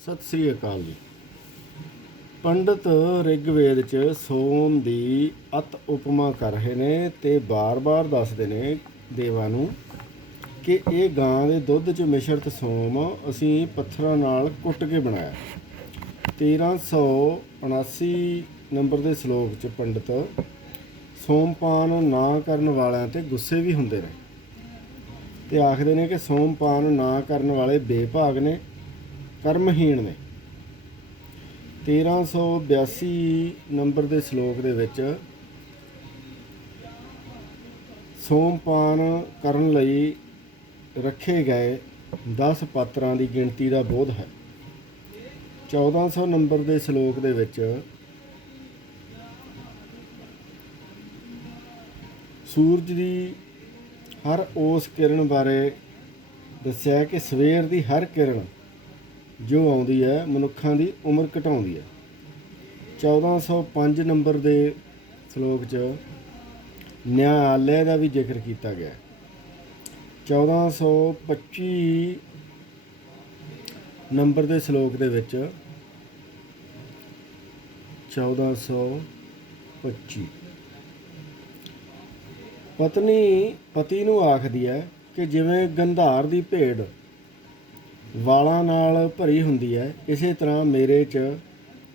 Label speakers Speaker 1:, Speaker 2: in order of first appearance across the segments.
Speaker 1: ਸਤਿ ਸ੍ਰੀ ਅਕਾਲ ਜੀ। ਪੰਡਤ ਰਿਗਵੇਦ ਚ ਸੋਮ ਦੀ ਅਤ ਉਪਮਾ ਕਰ ਰਹੇ ਨੇ ਤੇ ਬਾਰ-ਬਾਰ ਦੱਸਦੇ ਨੇ ਦੇਵਾ ਨੂੰ ਕਿ ਇਹ ਗਾਂ ਦੇ ਦੁੱਧ ਚ ਮਿਸ਼ਰਤ ਸੋਮ ਅਸੀਂ ਪੱਥਰਾਂ ਨਾਲ ਕੁੱਟ ਕੇ ਬਣਾਇਆ। 1379 ਨੰਬਰ ਦੇ ਸ਼ਲੋਕ ਚ ਪੰਡਤ ਸੋਮਪਾਨ ਨਾ ਕਰਨ ਵਾਲਿਆਂ ਤੇ ਗੁੱਸੇ ਵੀ ਹੁੰਦੇ ਨੇ ਤੇ ਆਖਦੇ ਨੇ ਕਿ ਸੋਮਪਾਨ ਨਾ ਕਰਨ ਵਾਲੇ ਬੇਭਾਗ ਨੇ। ਕਰਮਹੀਣ ਨੇ। 1382 ਨੰਬਰ ਦੇ ਸ਼ਲੋਕ ਦੇ ਵਿੱਚ ਸੋਮਪਾਨ ਕਰਨ ਲਈ ਰੱਖੇ ਗਏ 10 ਪਾਤਰਾਂ ਦੀ ਗਿਣਤੀ ਦਾ ਬੋਧ ਹੈ। 1400 ਨੰਬਰ ਦੇ ਸ਼ਲੋਕ ਦੇ ਵਿੱਚ ਸੂਰਜ ਦੀ ਹਰ ਉਸ ਕਿਰਨ ਬਾਰੇ ਦੱਸਿਆ ਕਿ ਸਵੇਰ ਦੀ ਹਰ ਕਿਰਨ ਜੋ ਆਉਂਦੀ ਹੈ, ਮਨੁੱਖਾਂ ਦੀ ਉਮਰ ਘਟਾਉਂਦੀ ਹੈ। 1405 ਨੰਬਰ ਦੇ ਸ਼ਲੋਕ 'ਚ ਨਿਆਂਲੈ ਦਾ ਵੀ ਜ਼ਿਕਰ ਕੀਤਾ ਗਿਆ ਹੈ। 1425 ਨੰਬਰ ਦੇ ਸ਼ਲੋਕ ਦੇ ਵਿੱਚ 1425 ਪਤਨੀ ਪਤੀ ਨੂੰ ਆਖਦੀ ਹੈ ਕਿ ਜਿਵੇਂ ਗੰਧਾਰ ਦੀ ਭੇਡ ਵਾਲਾਂ ਨਾਲ ਭਰੀ ਹੁੰਦੀ ਹੈ। ਇਸੇ ਤਰ੍ਹਾਂ ਮੇਰੇ 'ਚ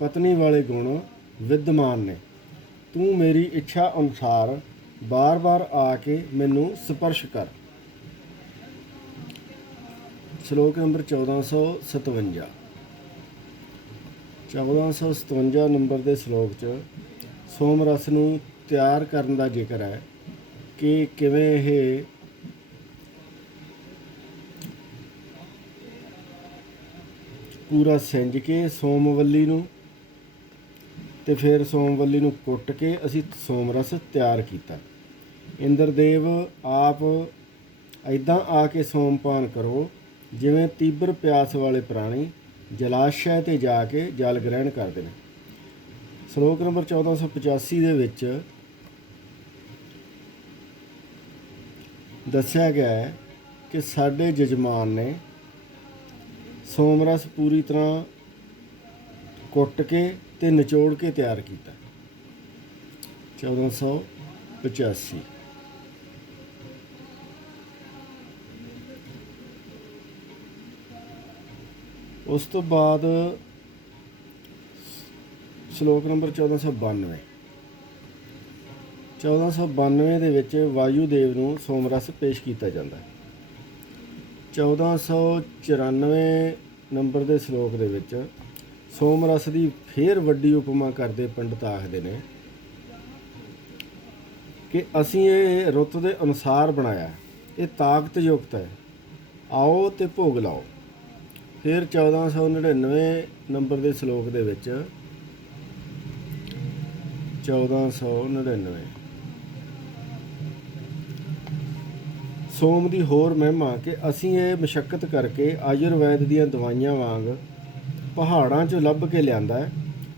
Speaker 1: ਪਤਨੀ ਵਾਲੇ ਗੁਣ ਵਿਦਮਾਨ ਨੇ। ਤੂੰ ਮੇਰੀ ਇੱਛਾ ਅਨੁਸਾਰ ਬਾਰ-ਬਾਰ ਆ ਕੇ ਮੈਨੂੰ ਸਪਰਸ਼ ਕਰ। ਸ਼ਲੋਕ ਨੰਬਰ 1457 1457 ਨੰਬਰ ਦੇ ਸ਼ਲੋਕ 'ਚ ਸੋਮ ਰਸ ਨੂੰ ਤਿਆਰ ਕਰਨ ਦਾ ਜ਼ਿਕਰ ਹੈ ਕਿ ਕਿਵੇਂ ਇਹ ਪੂਰਾ ਸਿੰਜ ਕੇ ਸੋਮਵੱਲੀ ਨੂੰ ਤੇ ਫਿਰ ਸੋਮਵੱਲੀ ਨੂੰ ਕੁੱਟ ਕੇ ਅਸੀਂ ਸੋਮ ਰਸ ਤਿਆਰ ਕੀਤਾ। ਇੰਦਰਦੇਵ ਆਪ ਐਦਾਂ ਆ ਕੇ ਸੋਮਪਾਨ ਕਰੋ, ਜਿਵੇਂ ਤੀਬਰ ਪਿਆਸ ਵਾਲੇ ਪ੍ਰਾਣੀ ਜਲਾਸ਼ਯ ਤੇ ਜਾ ਕੇ ਜਲ ਗ੍ਰਹਿਣ ਕਰਦੇ ਨੇ। ਸ਼ਲੋਕ ਨੰਬਰ 1485 ਦੇ ਵਿੱਚ ਦੱਸਿਆ ਗਿਆ ਹੈ ਕਿ ਸਾਡੇ ਜਜਮਾਨ ਨੇ ਸੋਮ ਰਸ ਪੂਰੀ ਤਰ੍ਹਾਂ ਕੁੱਟ ਕੇ ਤੇ ਨਿਚੋੜ ਕੇ ਤਿਆਰ ਕੀਤਾ। 1485 ਉਸ ਤੋਂ ਬਾਅਦ ਸ਼ਲੋਕ ਨੰਬਰ 1492 1492 ਦੇ ਵਿੱਚ ਵਾਯੂ ਦੇਵ ਨੂੰ ਸੋਮਰਸ ਪੇਸ਼ ਕੀਤਾ ਜਾਂਦਾ ਹੈ। 1494 ਨੰਬਰ ਦੇ ਸ਼ਲੋਕ ਦੇ ਵਿੱਚ ਸੋਮ ਰਸ ਦੀ ਫੇਰ ਵੱਡੀ ਉਪਮਾ ਕਰਦੇ ਪੰਡਤ ਆਖਦੇ ਨੇ ਕਿ ਅਸੀਂ ਇਹ ਰੁੱਤ ਦੇ ਅਨੁਸਾਰ ਬਣਾਇਆ ਇਹ ਤਾਕਤ ਯੁਕਤ ਹੈ। ਆਓ ਤੇ ਭੋਗ ਲਾਓ। ਫਿਰ 1499 ਨੰਬਰ ਦੇ ਸ਼ਲੋਕ ਦੇ ਵਿੱਚ 1499 ਸੋਮ ਦੀ ਹੋਰ ਮਹਿਮਾ ਕਿ ਅਸੀਂ ਇਹ ਮਸ਼ੱਕਤ ਕਰਕੇ ਆਯੁਰਵੈਦ ਦੀਆਂ ਦਵਾਈਆਂ ਵਾਂਗ ਪਹਾੜਾਂ 'ਚੋਂ ਲੱਭ ਕੇ ਲਿਆਂਦਾ ਹੈ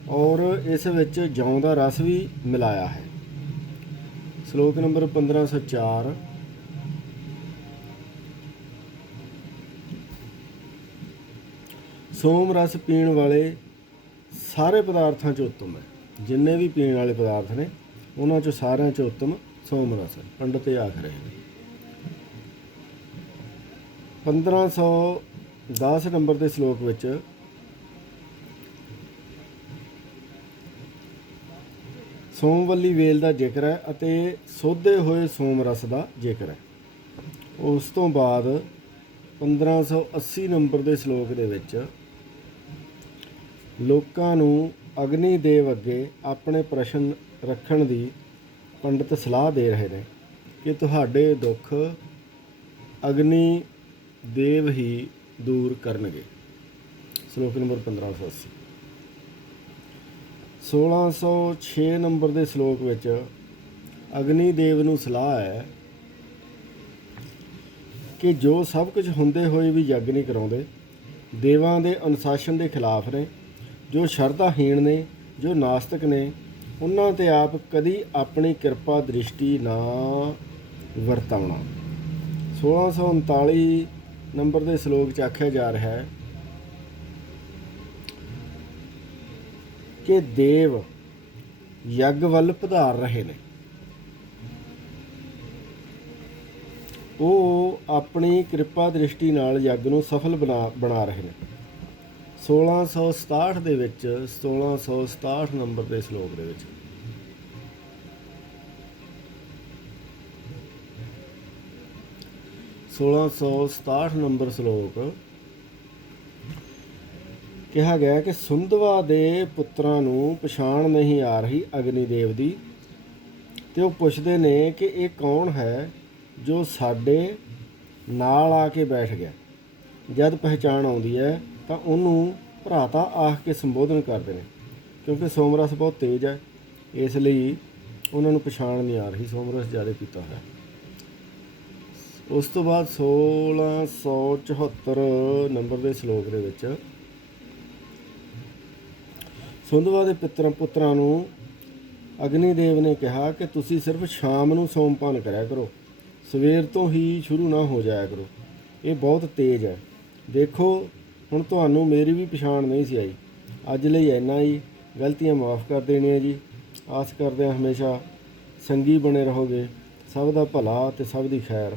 Speaker 1: ਔਰ ਇਸ ਵਿੱਚ ਜੌਂ ਦਾ ਰਸ ਵੀ ਮਿਲਾਇਆ ਹੈ। ਸ਼ਲੋਕ ਨੰਬਰ 1504 ਸੋਮ ਰਸ ਪੀਣ ਵਾਲੇ ਸਾਰੇ ਪਦਾਰਥਾਂ 'ਚ ਉੱਤਮ ਹੈ। ਜਿੰਨੇ ਵੀ ਪੀਣ ਵਾਲੇ ਪਦਾਰਥ ਨੇ, ਉਹਨਾਂ 'ਚੋਂ ਸਾਰਿਆਂ 'ਚ ਉੱਤਮ ਸੋਮ ਰਸ ਹੈ। ਪੰਡਤ ਇਹ ਆਖ ਰਹੇ ਨੇ। 1510 ਨੰਬਰ ਦੇ ਸ਼ਲੋਕ ਵਿੱਚ ਸੋਮਵੱਲੀ ਵੇਲ ਦਾ ਜ਼ਿਕਰ ਹੈ ਅਤੇ ਸੋਧੇ ਹੋਏ ਸੋਮ ਰਸ ਦਾ ਜ਼ਿਕਰ ਹੈ। ਉਸ ਤੋਂ ਬਾਅਦ 1580 ਨੰਬਰ ਦੇ ਸ਼ਲੋਕ ਦੇ ਵਿੱਚ ਲੋਕਾਂ ਨੂੰ ਅਗਨੀ ਦੇਵ ਅੱਗੇ ਆਪਣੇ ਪ੍ਰਸ਼ਨ ਰੱਖਣ ਦੀ ਪੰਡਤ ਸਲਾਹ ਦੇ ਰਹੇ ਨੇ ਕਿ ਤੁਹਾਡੇ ਦੁੱਖ ਅਗਨੀ ਦੇਵ ਹੀ ਦੂਰ ਕਰਨਗੇ। ਸ਼ਲੋਕ ਨੰਬਰ 1580 1606 ਨੰਬਰ ਦੇ ਸ਼ਲੋਕ ਵਿੱਚ ਅਗਨੀ ਦੇਵ ਨੂੰ ਸਲਾਹ ਹੈ ਕਿ ਜੋ ਸਭ ਕੁਝ ਹੁੰਦੇ ਹੋਏ ਵੀ ਯੱਗ ਨਹੀਂ ਕਰਾਉਂਦੇ, ਦੇਵਾਂ ਦੇ ਅਨੁਸ਼ਾਸਨ ਦੇ ਖਿਲਾਫ ਨੇ, ਜੋ ਸ਼ਰਧਾਹੀਣ ਨੇ, ਜੋ ਨਾਸਤਿਕ ਨੇ, ਉਹਨਾਂ ਤੇ ਆਪ ਕਦੀ ਆਪਣੀ ਕਿਰਪਾ ਦ੍ਰਿਸ਼ਟੀ ਨਾ ਵਰਤਾਉਣਾ। 1639 ਨੰਬਰ ਦੇ ਸ਼ਲੋਕ 'ਚ ਆਖਿਆ ਜਾ ਰਿਹਾ ਹੈ ਕਿ ਦੇਵ ਯੱਗ ਵੱਲ ਪਧਾਰ ਰਹੇ ਨੇ। ਉਹ ਆਪਣੀ ਕਿਰਪਾ ਦ੍ਰਿਸ਼ਟੀ ਨਾਲ ਯੱਗ ਨੂੰ ਸਫਲ ਬਣਾ ਬਣਾ ਰਹੇ ਨੇ। 1667 ਦੇ ਵਿੱਚ 1667 ਨੰਬਰ ਦੇ ਸ਼ਲੋਕ ਦੇ ਵਿੱਚ ਸੋਲਾਂ ਸੌ ਸਤਾਹਠ ਨੰਬਰ ਸ਼ਲੋਕ ਕਿਹਾ ਗਿਆ ਕਿ ਸੁੰਦਵਾ ਦੇ ਪੁੱਤਰਾਂ ਨੂੰ ਪਛਾਣ ਨਹੀਂ ਆ ਰਹੀ ਅਗਨੀ ਦੇਵ ਦੀ ਤੇ ਉਹ ਪੁੱਛਦੇ ਨੇ ਕਿ ਇਹ ਕੌਣ ਹੈ ਜੋ ਸਾਡੇ ਨਾਲ ਆ ਕੇ ਬੈਠ ਗਿਆ। ਜਦ ਪਹਿਚਾਣ ਆਉਂਦੀ ਹੈ ਤਾਂ ਉਹਨੂੰ ਭਰਾਤਾ ਆਖ ਕੇ ਸੰਬੋਧਨ ਕਰਦੇ ਨੇ, ਕਿਉਂਕਿ ਸੋਮਰਸ ਬਹੁਤ ਤੇਜ਼ ਹੈ, ਇਸ ਲਈ ਉਹਨਾਂ ਨੂੰ ਪਛਾਣ ਨਹੀਂ ਆ ਰਹੀ, ਸੋਮਰਸ ਜ਼ਿਆਦਾ ਪੀਤਾ ਹੋਇਆ। ਉਸ ਤੋਂ ਬਾਅਦ 1674 ਨੰਬਰ ਦੇ ਸ਼ਲੋਕ ਦੇ ਵਿੱਚ ਸੁੰਦਵਾ ਦੇ ਪਿੱਤਰਾਂ ਪੁੱਤਰਾਂ ਨੂੰ ਅਗਨੀ ਦੇਵ ਨੇ ਕਿਹਾ ਕਿ ਤੁਸੀਂ ਸਿਰਫ ਸ਼ਾਮ ਨੂੰ ਸੋਮਪਾਨ ਕਰਿਆ ਕਰੋ, ਸਵੇਰ ਤੋਂ ਹੀ ਸ਼ੁਰੂ ਨਾ ਹੋ ਜਾਇਆ ਕਰੋ। ਇਹ ਬਹੁਤ ਤੇਜ਼ ਹੈ। ਦੇਖੋ, ਹੁਣ ਤੁਹਾਨੂੰ ਮੇਰੀ ਵੀ ਪਛਾਣ ਨਹੀਂ ਸੀ ਆਈ। ਅੱਜ ਲਈ ਇੰਨਾ ਹੀ। ਗਲਤੀਆਂ ਮਾਫ ਕਰ ਦੇਣੀਆਂ ਜੀ। ਆਸ ਕਰਦੇ ਹਾਂ ਹਮੇਸ਼ਾ ਸੰਗੀ ਬਣੇ ਰਹੋਗੇ। ਸਭ ਦਾ ਭਲਾ ਤੇ ਸਭ ਦੀ ਖੈਰ।